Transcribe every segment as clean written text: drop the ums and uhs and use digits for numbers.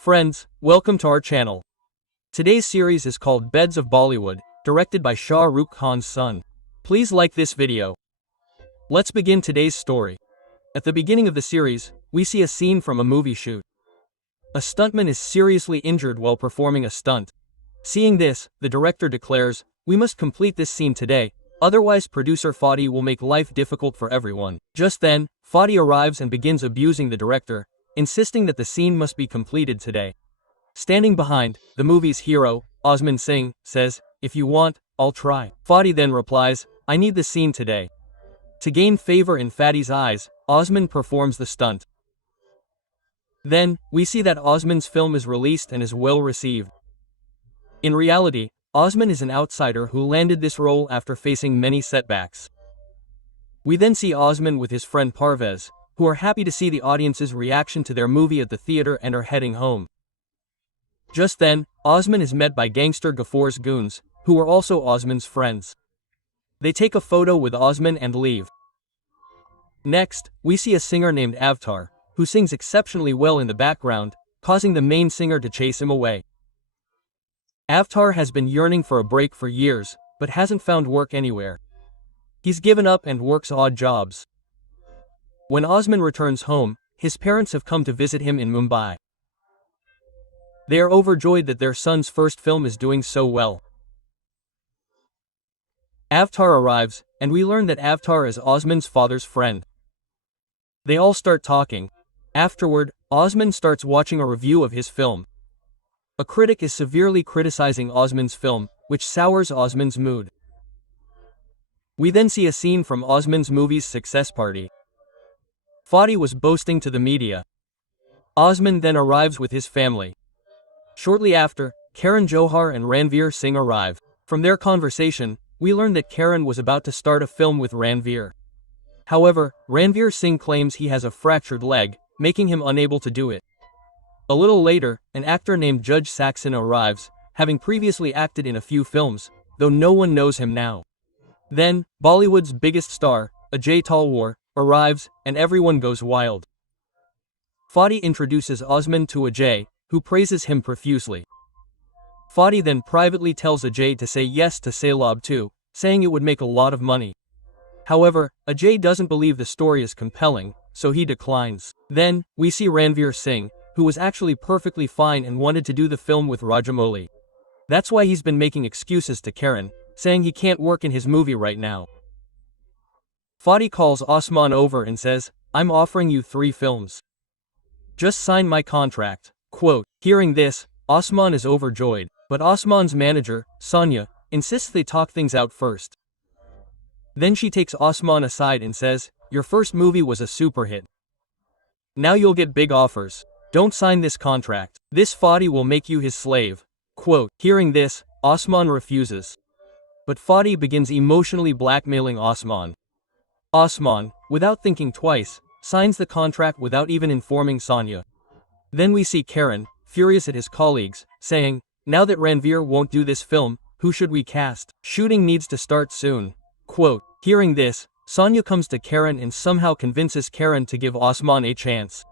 Friends, welcome to our channel. Today's series is called Beds of Bollywood, directed by Shah Rukh Khan's son. Please like this video. Let's begin today's story. At the beginning of the series, we see a scene from a movie shoot. A stuntman is seriously injured while performing a stunt. Seeing this, the director declares, "We must complete this scene today, otherwise producer Fadi will make life difficult for everyone." Just then, Fadi arrives and begins abusing the director, insisting that the scene must be completed today. Standing behind, the movie's hero, Osman Singh, says, "If you want, I'll try." Fadi then replies, "I need the scene today." To gain favor in Fadi's eyes, Osman performs the stunt. Then, we see that Osman's film is released and is well received. In reality, Osman is an outsider who landed this role after facing many setbacks. We then see Osman with his friend Parvez, who are happy to see the audience's reaction to their movie at the theater and are heading home. Just then, Osman is met by gangster Gaffar's goons, who are also Osman's friends. They take a photo with Osman and leave. Next, we see a singer named Avtar, who sings exceptionally well in the background, causing the main singer to chase him away. Avtar has been yearning for a break for years, but hasn't found work anywhere. He's given up and works odd jobs. When Osman returns home, his parents have come to visit him in Mumbai. They are overjoyed that their son's first film is doing so well. Avtar arrives, and we learn that Avtar is Osman's father's friend. They all start talking. Afterward, Osman starts watching a review of his film. A critic is severely criticizing Osman's film, which sours Osman's mood. We then see a scene from Osman's movie's success party. Fadi was boasting to the media. Osman then arrives with his family. Shortly after, Karan Johar and Ranveer Singh arrive. From their conversation, we learn that Karan was about to start a film with Ranveer. However, Ranveer Singh claims he has a fractured leg, making him unable to do it. A little later, an actor named Judge Saxena arrives, having previously acted in a few films, though no one knows him now. Then, Bollywood's biggest star, Ajay Talwar, arrives, and everyone goes wild. Fadi introduces Osman to Ajay, who praises him profusely. Fadi then privately tells Ajay to say yes to Sailab too, saying it would make a lot of money. However, Ajay doesn't believe the story is compelling, so he declines. Then, we see Ranveer Singh, who was actually perfectly fine and wanted to do the film with Rajamouli. That's why he's been making excuses to Karan, saying he can't work in his movie right now. Fadi calls Osman over and says, "I'm offering you 3 films. Just sign my contract." Quote. Hearing this, Osman is overjoyed, but Osman's manager, Sonia, insists they talk things out first. Then she takes Osman aside and says, "Your first movie was a super hit. Now you'll get big offers. Don't sign this contract. This Fadi will make you his slave." Quote. Hearing this, Osman refuses. But Fadi begins emotionally blackmailing Osman. Osman, without thinking twice, signs the contract without even informing Sonia. Then we see Karan, furious at his colleagues, saying, "Now that Ranveer won't do this film, who should we cast? Shooting needs to start soon." Quote. Hearing this, Sonia comes to Karan and somehow convinces Karan to give Osman a chance.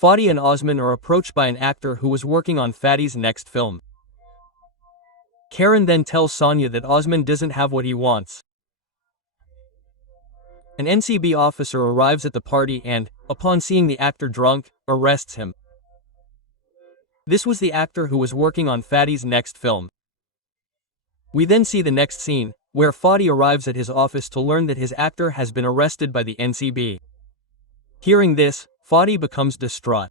Fadi and Osman are approached by an actor who was working on Fadi's next film. Karan then tells Sonia that Osman doesn't have what he wants. An NCB officer arrives at the party and, upon seeing the actor drunk, arrests him. This was the actor who was working on Fadi's next film. We then see the next scene, where Fadi arrives at his office to learn that his actor has been arrested by the NCB. Hearing this, Fadi becomes distraught.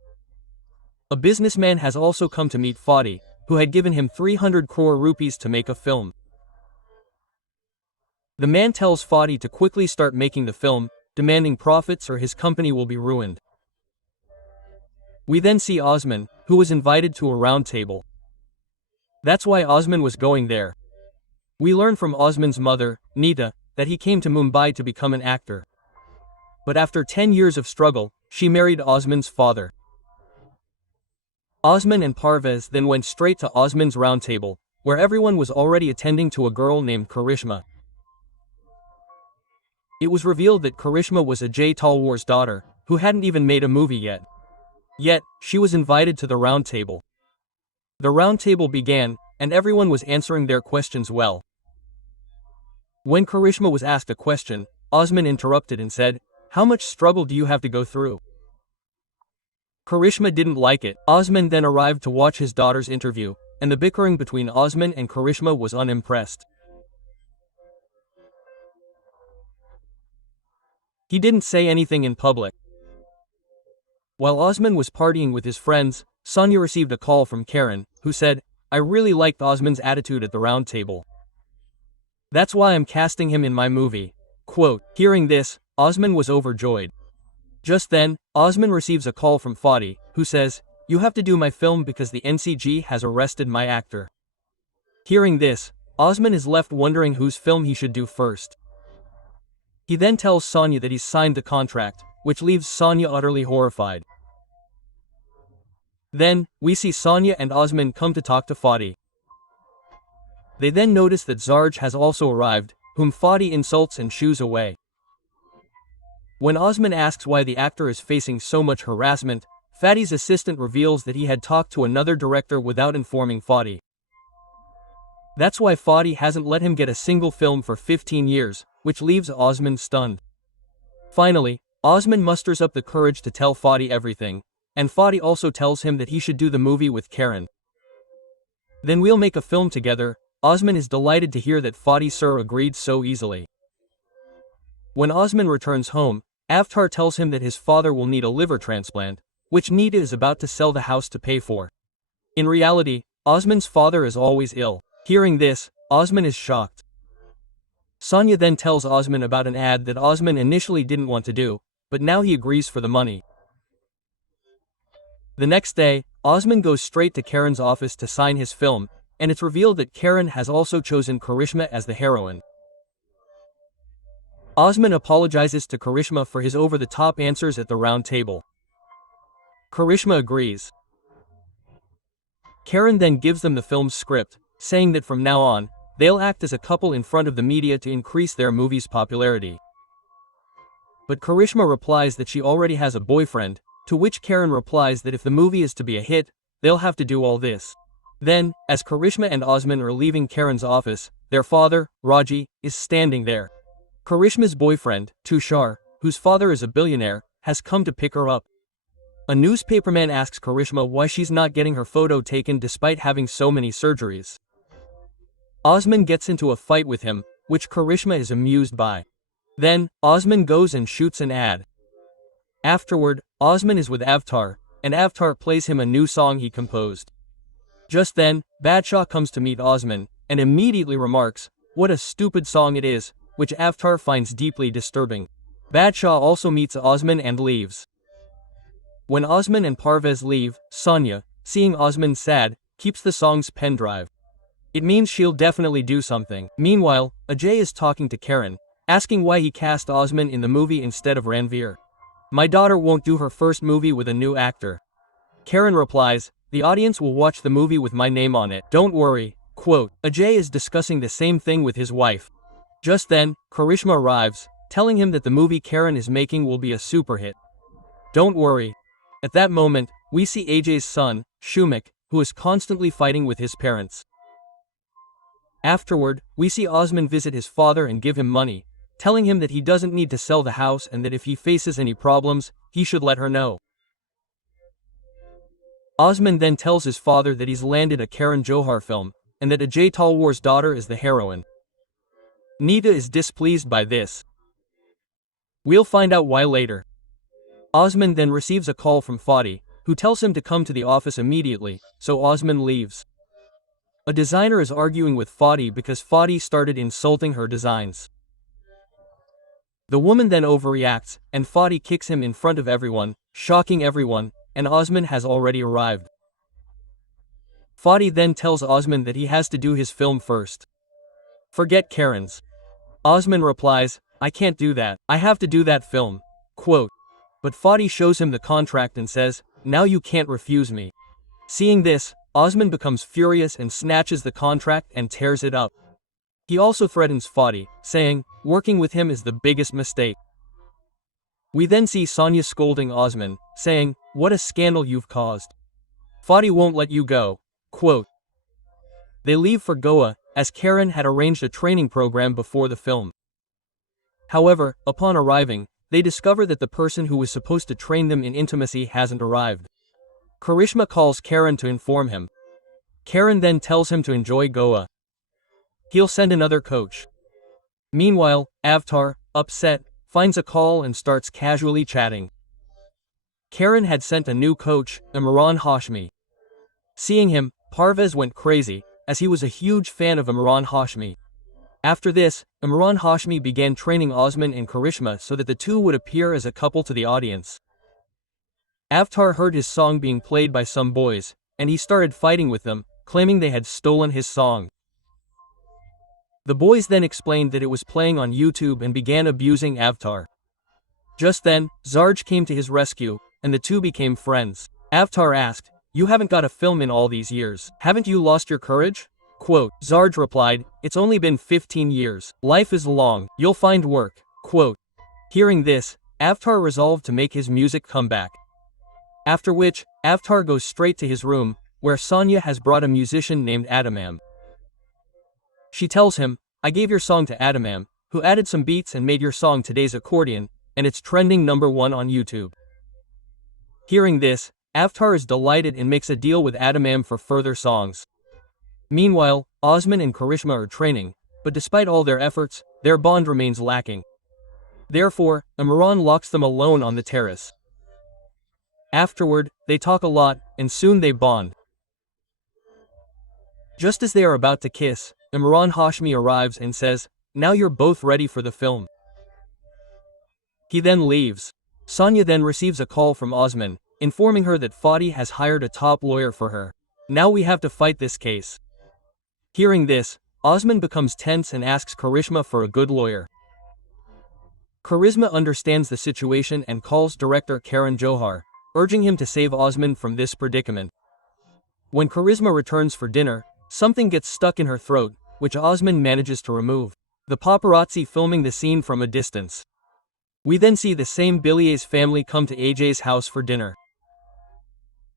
A businessman has also come to meet Fadi, who had given him 300 crore rupees to make a film. The man tells Fadi to quickly start making the film, demanding profits or his company will be ruined. We then see Osman, who was invited to a round table. That's why Osman was going there. We learn from Osman's mother, Nita, that he came to Mumbai to become an actor. But after 10 years of struggle, she married Osman's father. Osman and Parvez then went straight to Osman's round table, where everyone was already attending to a girl named Karishma. It was revealed that Karishma was Ajay Talwar's daughter, who hadn't even made a movie yet. Yet, she was invited to the round table. The round table began, and everyone was answering their questions well. When Karishma was asked a question, Osman interrupted and said, "How much struggle do you have to go through?" Karishma didn't like it. Osman then arrived to watch his daughter's interview, and the bickering between Osman and Karishma was unimpressed. He didn't say anything in public. While Osman was partying with his friends, Sonia received a call from Karen, who said, "I really liked Osman's attitude at the round table. That's why I'm casting him in my movie." Quote, hearing this, Osman was overjoyed. Just then, Osman receives a call from Fadi, who says, "You have to do my film because the NCG has arrested my actor." Hearing this, Osman is left wondering whose film he should do first. He then tells Sonia that he's signed the contract, which leaves Sonia utterly horrified. Then, we see Sonia and Osman come to talk to Fadi. They then notice that Zarj has also arrived, whom Fadi insults and shoos away. When Osman asks why the actor is facing so much harassment, Fadi's assistant reveals that he had talked to another director without informing Fadi. That's why Fadi hasn't let him get a single film for 15 years, which leaves Osman stunned. Finally, Osman musters up the courage to tell Fadi everything, and Fadi also tells him that he should do the movie with Karen. "Then we'll make a film together." Osman is delighted to hear that Fadi sir agreed so easily. When Osman returns home, Avtar tells him that his father will need a liver transplant, which Nita is about to sell the house to pay for. In reality, Osman's father is always ill. Hearing this, Osman is shocked. Sonia then tells Osman about an ad that Osman initially didn't want to do, but now he agrees for the money. The next day, Osman goes straight to Karen's office to sign his film, and it's revealed that Karen has also chosen Karishma as the heroine. Osman apologizes to Karishma for his over-the-top answers at the round table. Karishma agrees. Karen then gives them the film's script, saying that from now on, they'll act as a couple in front of the media to increase their movie's popularity. But Karishma replies that she already has a boyfriend, to which Karen replies that if the movie is to be a hit, they'll have to do all this. Then, as Karishma and Osman are leaving Karen's office, their father, Raji, is standing there. Karishma's boyfriend, Tushar, whose father is a billionaire, has come to pick her up. A newspaperman asks Karishma why she's not getting her photo taken despite having so many surgeries. Osman gets into a fight with him, which Karishma is amused by. Then, Osman goes and shoots an ad. Afterward, Osman is with Avtar, and Avtar plays him a new song he composed. Just then, Badshah comes to meet Osman, and immediately remarks, "What a stupid song it is," which Avtar finds deeply disturbing. Badshah also meets Osman and leaves. When Osman and Parvez leave, Sonia, seeing Osman sad, keeps the song's pen drive. It means she'll definitely do something. Meanwhile, Ajay is talking to Karen, asking why he cast Osman in the movie instead of Ranveer. "My daughter won't do her first movie with a new actor." Karen replies, "The audience will watch the movie with my name on it. Don't worry." Quote, Ajay is discussing the same thing with his wife. Just then, Karishma arrives, telling him that the movie Karen is making will be a super hit. "Don't worry." At that moment, we see Ajay's son, Shumik, who is constantly fighting with his parents. Afterward, we see Osman visit his father and give him money, telling him that he doesn't need to sell the house and that if he faces any problems, he should let her know. Osman then tells his father that he's landed a Karan Johar film, and that Ajay Talwar's daughter is the heroine. Nita is displeased by this. We'll find out why later. Osman then receives a call from Fadi, who tells him to come to the office immediately, so Osman leaves. A designer is arguing with Fadi because Fadi started insulting her designs. The woman then overreacts, and Fadi kicks him in front of everyone, shocking everyone, and Osman has already arrived. Fadi then tells Osman that he has to do his film first. "Forget Karen's." Osman replies, "I can't do that. I have to do that film." Quote. But Fadi shows him the contract and says, "Now you can't refuse me." Seeing this, Osman becomes furious and snatches the contract and tears it up. He also threatens Fadi, saying, working with him is the biggest mistake. We then see Sonia scolding Osman, saying, What a scandal you've caused. Fadi won't let you go. Quote. They leave for Goa, as Karan had arranged a training program before the film. However, upon arriving, they discover that the person who was supposed to train them in intimacy hasn't arrived. Karishma calls Karan to inform him. Karan then tells him to enjoy Goa. He'll send another coach. Meanwhile, Avtar, upset, finds a call and starts casually chatting. Karan had sent a new coach, Imran Hashmi. Seeing him, Parvez went crazy, as he was a huge fan of Imran Hashmi. After this, Imran Hashmi began training Osman and Karishma so that the two would appear as a couple to the audience. Avtar heard his song being played by some boys, and he started fighting with them, claiming they had stolen his song. The boys then explained that it was playing on YouTube and began abusing Avtar. Just then, Zarj came to his rescue, and the two became friends. Avtar asked, "You haven't got a film in all these years. Haven't you lost your courage?" Quote. Zarj replied, "It's only been 15 years. Life is long. You'll find work." Quote. Hearing this, Avtar resolved to make his music come back. After which, Avtar goes straight to his room, where Sonia has brought a musician named Adamam. She tells him, "I gave your song to Adamam, who added some beats and made your song Today's Accordion, and it's trending #1 on YouTube." Hearing this, Avtar is delighted and makes a deal with Adamam for further songs. Meanwhile, Osman and Karishma are training, but despite all their efforts, their bond remains lacking. Therefore, Imran locks them alone on the terrace. Afterward, they talk a lot, and soon they bond. Just as they are about to kiss, Imran Hashmi arrives and says, "Now you're both ready for the film." He then leaves. Sonia then receives a call from Osman, informing her that Fadi has hired a top lawyer for her. Now we have to fight this case. Hearing this, Osman becomes tense and asks Karishma for a good lawyer. Karishma understands the situation and calls director Karan Johar, urging him to save Osman from this predicament. When Karishma returns for dinner, something gets stuck in her throat, which Osman manages to remove. The paparazzi filming the scene from a distance. We then see the same Billier's family come to AJ's house for dinner.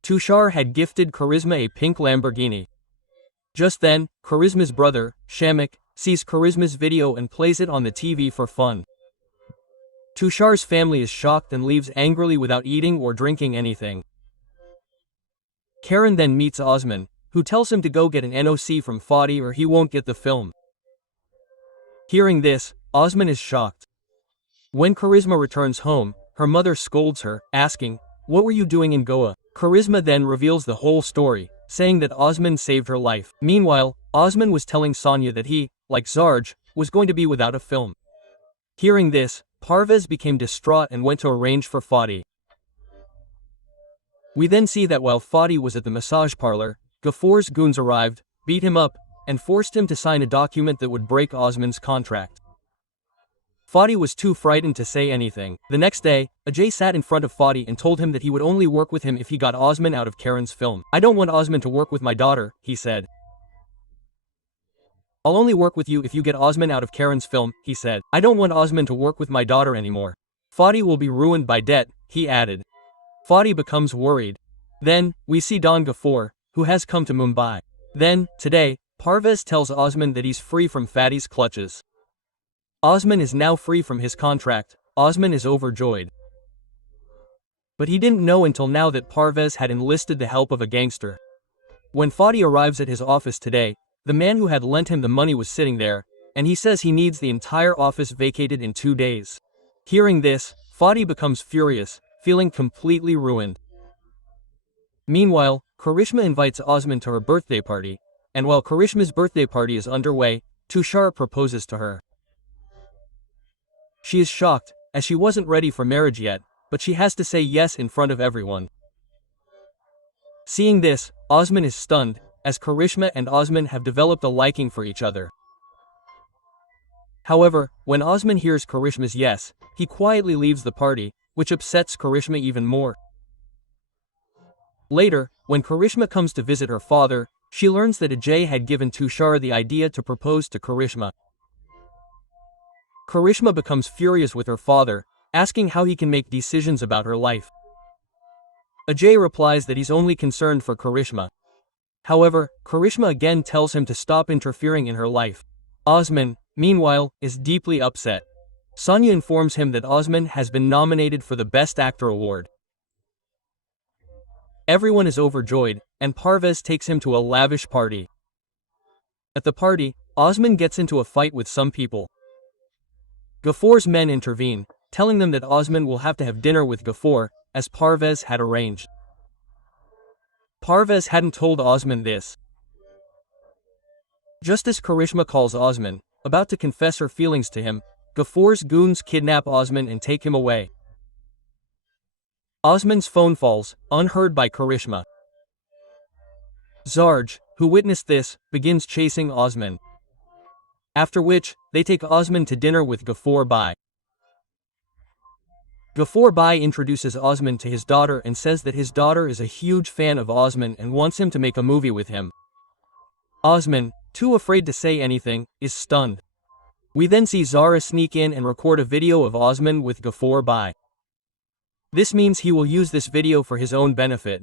Tushar had gifted Karishma a pink Lamborghini. Just then, Karishma's brother, Shamik, sees Karishma's video and plays it on the TV for fun. Tushar's family is shocked and leaves angrily without eating or drinking anything. Karan then meets Osman, who tells him to go get an NOC from Fadi or he won't get the film. Hearing this, Osman is shocked. When Karishma returns home, her mother scolds her, asking, "What were you doing in Goa?" Karishma then reveals the whole story, saying that Osman saved her life. Meanwhile, Osman was telling Sonia that he, like Zarj, was going to be without a film. Hearing this, Parvez became distraught and went to arrange for Fadi. We then see that while Fadi was at the massage parlor, Ghafor's goons arrived, beat him up, and forced him to sign a document that would break Osman's contract. Fadi was too frightened to say anything. The next day, Ajay sat in front of Fadi and told him that he would only work with him if he got Osman out of Karan's film. "I don't want Osman to work with my daughter," he said. "I'll only work with you if you get Osman out of Karan's film," he said. "I don't want Osman to work with my daughter anymore. Fadi will be ruined by debt," he added. Fadi becomes worried. Then, we see Don Ghafor, who has come to Mumbai. Then, today, Parvez tells Osman that he's free from Fadi's clutches. Osman is now free from his contract. Osman is overjoyed. But he didn't know until now that Parvez had enlisted the help of a gangster. When Fadi arrives at his office today, the man who had lent him the money was sitting there, and he says he needs the entire office vacated in 2 days. Hearing this, Fadi becomes furious, feeling completely ruined. Meanwhile, Karishma invites Osman to her birthday party, and while Karishma's birthday party is underway, Tushar proposes to her. She is shocked, as she wasn't ready for marriage yet, but she has to say yes in front of everyone. Seeing this, Osman is stunned, as Karishma and Osman have developed a liking for each other. However, when Osman hears Karishma's yes, he quietly leaves the party, which upsets Karishma even more. Later, when Karishma comes to visit her father, she learns that Ajay had given Tushar the idea to propose to Karishma. Karishma becomes furious with her father, asking how he can make decisions about her life. Ajay replies that he's only concerned for Karishma. However, Karishma again tells him to stop interfering in her life. Osman, meanwhile, is deeply upset. Sonia informs him that Osman has been nominated for the Best Actor award. Everyone is overjoyed, and Parvez takes him to a lavish party. At the party, Osman gets into a fight with some people. Ghafor's men intervene, telling them that Osman will have to have dinner with Ghafor, as Parvez had arranged. Parvez hadn't told Osman this. Just as Karishma calls Osman, about to confess her feelings to him, Ghafor's goons kidnap Osman and take him away. Osman's phone falls, unheard by Karishma. Zarj, who witnessed this, begins chasing Osman. After which, they take Osman to dinner with Ghafor Bhai. Ghafor Bhai introduces Osman to his daughter and says that his daughter is a huge fan of Osman and wants him to make a movie with him. Osman, too afraid to say anything, is stunned. We then see Zara sneak in and record a video of Osman with Ghafor Bhai. This means he will use this video for his own benefit.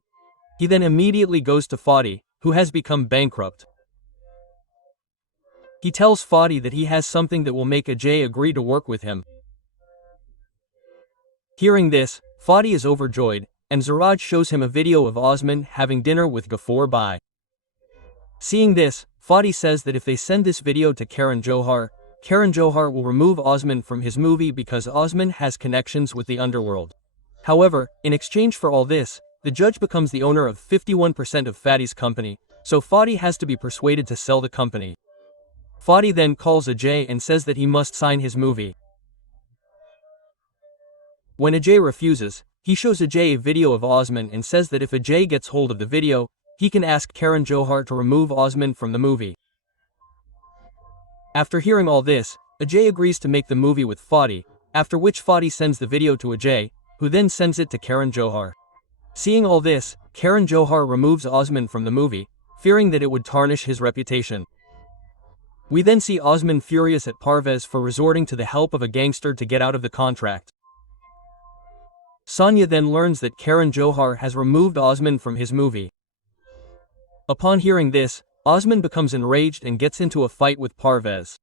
He then immediately goes to Fadi, who has become bankrupt. He tells Fadi that he has something that will make Ajay agree to work with him. Hearing this, Fadi is overjoyed, and Zaraj shows him a video of Osman having dinner with Ghafor Bhai. Seeing this, Fadi says that if they send this video to Karan Johar will remove Osman from his movie because Osman has connections with the underworld. However, in exchange for all this, the judge becomes the owner of 51% of Fadi's company, so Fadi has to be persuaded to sell the company. Fadi then calls Ajay and says that he must sign his movie. When Ajay refuses, he shows Ajay a video of Osman and says that if Ajay gets hold of the video, he can ask Karan Johar to remove Osman from the movie. After hearing all this, Ajay agrees to make the movie with Fadi, after which Fadi sends the video to Ajay, who then sends it to Karan Johar. Seeing all this, Karan Johar removes Osman from the movie, fearing that it would tarnish his reputation. We then see Osman furious at Parvez for resorting to the help of a gangster to get out of the contract. Sonia then learns that Karan Johar has removed Osman from his movie. Upon hearing this, Osman becomes enraged and gets into a fight with Parvez.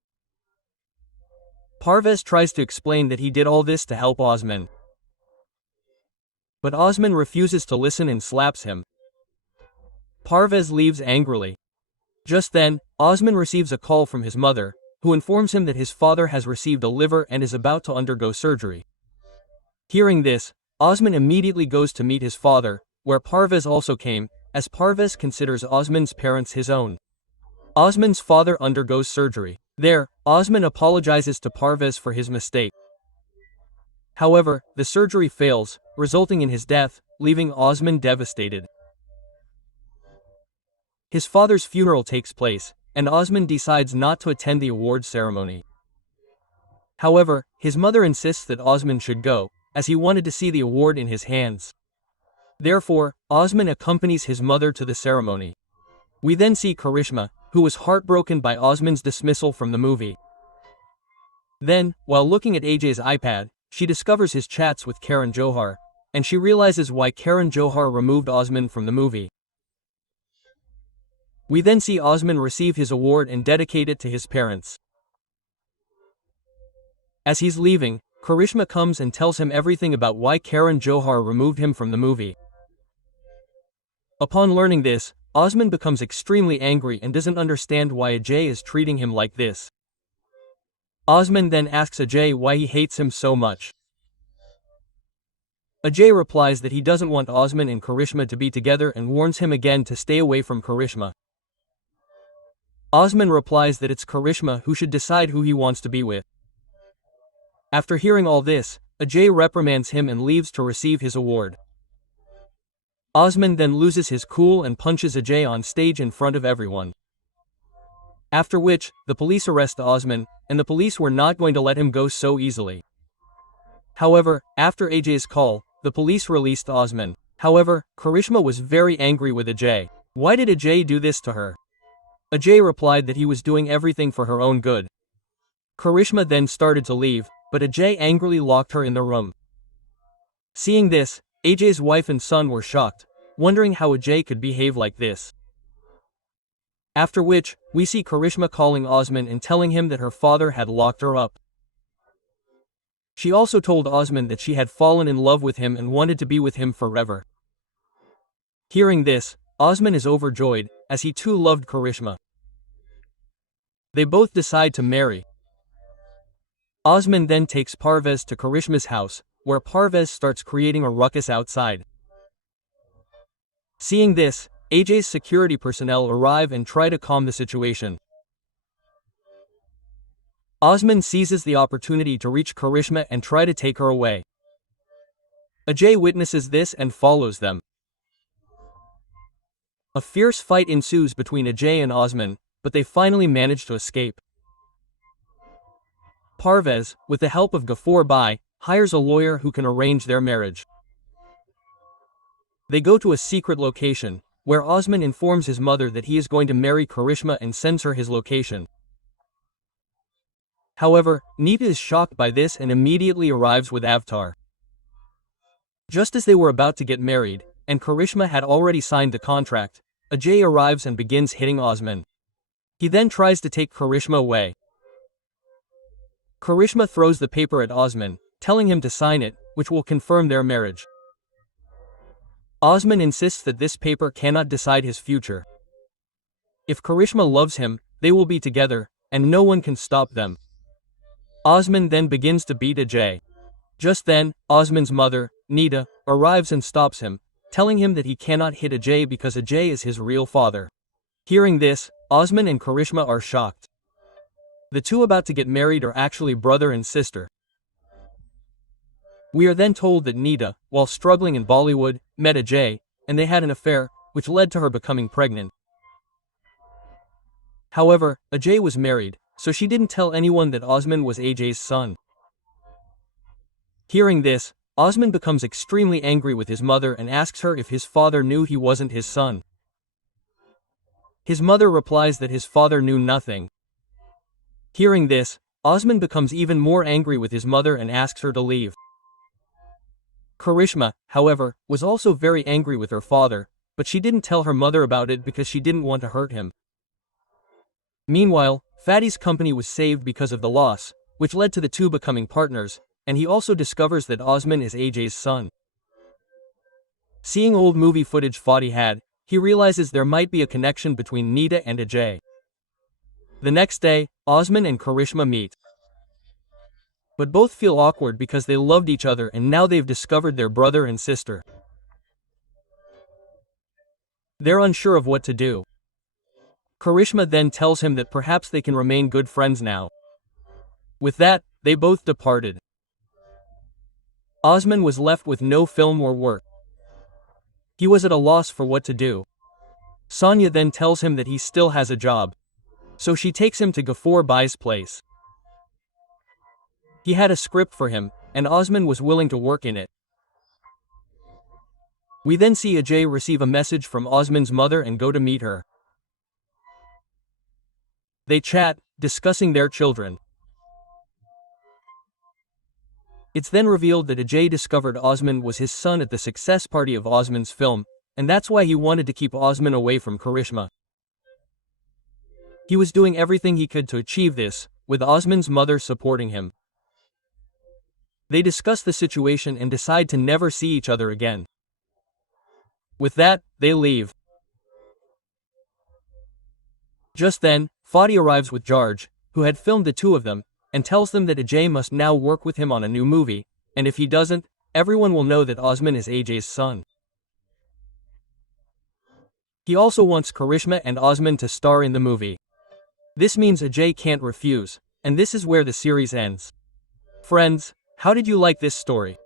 Parvez tries to explain that he did all this to help Osman. But Osman refuses to listen and slaps him. Parvez leaves angrily. Just then, Osman receives a call from his mother, who informs him that his father has received a liver and is about to undergo surgery. Hearing this, Osman immediately goes to meet his father, where Parvez also came, as Parvez considers Osman's parents his own. Osman's father undergoes surgery. There, Osman apologizes to Parvez for his mistake. However, the surgery fails, resulting in his death, leaving Osman devastated. His father's funeral takes place, and Osman decides not to attend the awards ceremony. However, his mother insists that Osman should go, as he wanted to see the award in his hands. Therefore, Osman accompanies his mother to the ceremony. We then see Karishma, who was heartbroken by Osman's dismissal from the movie. Then, while looking at Ajay's iPad, she discovers his chats with Karan Johar, and she realizes why Karan Johar removed Osman from the movie. We then see Osman receive his award and dedicate it to his parents. As he's leaving, Karishma comes and tells him everything about why Karan Johar removed him from the movie. Upon learning this, Osman becomes extremely angry and doesn't understand why Ajay is treating him like this. Osman then asks Ajay why he hates him so much. Ajay replies that he doesn't want Osman and Karishma to be together and warns him again to stay away from Karishma. Osman replies that it's Karishma who should decide who he wants to be with. After hearing all this, Ajay reprimands him and leaves to receive his award. Osman then loses his cool and punches Ajay on stage in front of everyone. After which, the police arrest Osman, and the police were not going to let him go so easily. However, after Ajay's call, the police released Osman. However, Karishma was very angry with Ajay. Why did Ajay do this to her? Ajay replied that he was doing everything for her own good. Karishma then started to leave, but Ajay angrily locked her in the room. Seeing this, AJ's wife and son were shocked, wondering how Ajay could behave like this. After which, we see Karishma calling Osman and telling him that her father had locked her up. She also told Osman that she had fallen in love with him and wanted to be with him forever. Hearing this, Osman is overjoyed, as he too loved Karishma. They both decide to marry. Osman then takes Parvez to Karishma's house, where Parvez starts creating a ruckus outside. Seeing this, AJ's security personnel arrive and try to calm the situation. Osman seizes the opportunity to reach Karishma and try to take her away. Ajay witnesses this and follows them. A fierce fight ensues between Ajay and Osman, but they finally manage to escape. Parvez, with the help of Ghaffur Bhai, hires a lawyer who can arrange their marriage. They go to a secret location, where Osman informs his mother that he is going to marry Karishma and sends her his location. However, Neeta is shocked by this and immediately arrives with Avtar. Just as they were about to get married, and Karishma had already signed the contract, Ajay arrives and begins hitting Osman. He then tries to take Karishma away. Karishma throws the paper at Osman, telling him to sign it, which will confirm their marriage. Osman insists that this paper cannot decide his future. If Karishma loves him, they will be together, and no one can stop them. Osman then begins to beat Ajay. Just then, Osman's mother, Neeta, arrives and stops him, telling him that he cannot hit Ajay because Ajay is his real father. Hearing this, Osman and Karishma are shocked. The two about to get married are actually brother and sister. We are then told that Neeta, while struggling in Bollywood, met Ajay, and they had an affair, which led to her becoming pregnant. However, Ajay was married, so she didn't tell anyone that Osman was Ajay's son. Hearing this, Osman becomes extremely angry with his mother and asks her if his father knew he wasn't his son. His mother replies that his father knew nothing. Hearing this, Osman becomes even more angry with his mother and asks her to leave. Karishma, however, was also very angry with her father, but she didn't tell her mother about it because she didn't want to hurt him. Meanwhile, Fatty's company was saved because of the loss, which led to the two becoming partners, and he also discovers that Osman is Ajay's son. Seeing old movie footage Fatty had, he realizes there might be a connection between Neeta and Ajay. The next day, Osman and Karishma meet. But both feel awkward because they loved each other and now they've discovered their brother and sister. They're unsure of what to do. Karishma then tells him that perhaps they can remain good friends now. With that, they both departed. Osman was left with no film or work. He was at a loss for what to do. Sonia then tells him that he still has a job. So she takes him to Ghaffur Bhai's place. He had a script for him, and Osman was willing to work in it. We then see Ajay receive a message from Osman's mother and go to meet her. They chat, discussing their children. It's then revealed that Ajay discovered Osman was his son at the success party of Osman's film, and that's why he wanted to keep Osman away from Karishma. He was doing everything he could to achieve this, with Osman's mother supporting him. They discuss the situation and decide to never see each other again. With that, they leave. Just then, Fadi arrives with George, who had filmed the two of them, and tells them that Ajay must now work with him on a new movie, and if he doesn't, everyone will know that Osman is Ajay's son. He also wants Karishma and Osman to star in the movie. This means Ajay can't refuse, and this is where the series ends. Friends, how did you like this story?